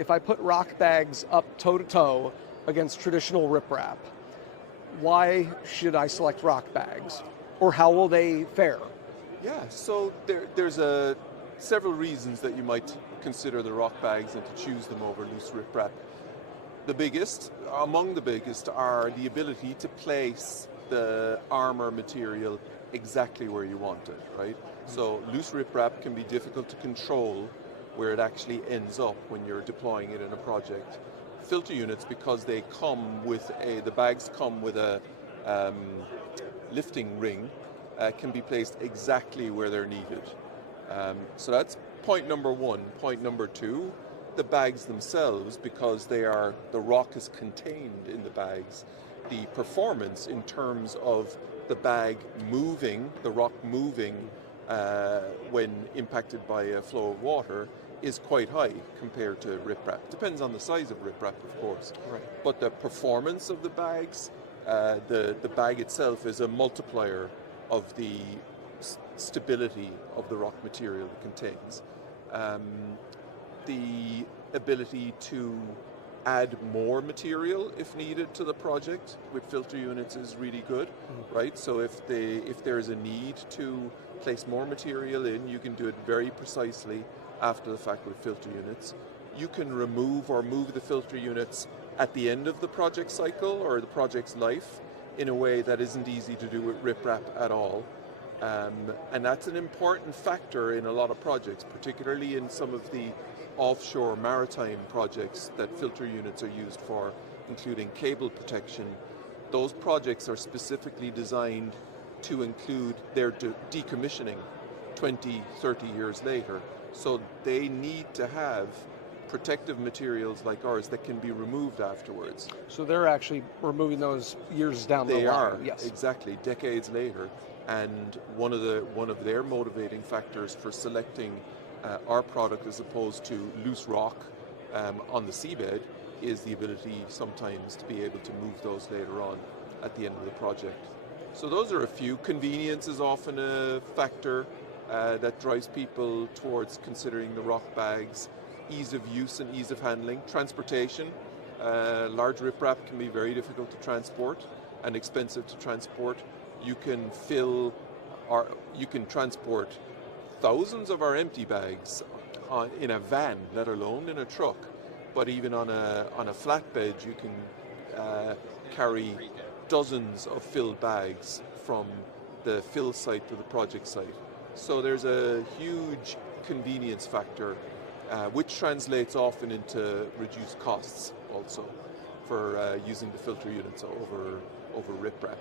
If I put rock bags up toe-to-toe against traditional riprap, why should I select rock bags? Or how will they fare? Yeah, so there's several reasons that you might consider the rock bags and to choose them over loose riprap. Among the biggest, are the ability to place the armor material exactly where you want it, right? So loose riprap can be difficult to control where it actually ends up when you're deploying it in a project. Filter units, because they come with the bags come with a lifting ring, can be placed exactly where they're needed. So that's point number one. Point number two, the bags themselves, because the rock is contained in the bags, the performance in terms of the bag moving, the rock moving when impacted by a flow of water, is quite high compared to riprap. Depends on the size of riprap, of course. Right. But the performance of the bags, the bag itself is a multiplier of the stability of the rock material it contains. The ability to add more material if needed to the project with filter units is really good, right? So if there's a need to place more material in, you can do it very precisely after the fact with filter units. You can remove or move the filter units at the end of the project cycle or the project's life in a way that isn't easy to do with riprap at all. And that's an important factor in a lot of projects, particularly in some of the offshore maritime projects that filter units are used for, including cable protection. Those projects are specifically designed to include their decommissioning 20, 30 years later. So they need to have protective materials like ours that can be removed afterwards. So they're actually removing those years down the line. They are, yes. exactly, decades later. And one of their motivating factors for selecting our product as opposed to loose rock on the seabed is the ability sometimes to be able to move those later on at the end of the project. So those are a few. Convenience is often a factor that drives people towards considering the rock bags. Ease of use and ease of handling. Transportation. Large riprap can be very difficult to transport and expensive to transport. You can transport thousands of our empty bags in a van, let alone in a truck. But even on a flatbed, you can carry dozens of filled bags from the fill site to the project site. So there's a huge convenience factor, which translates often into reduced costs also for using the filter units over riprap.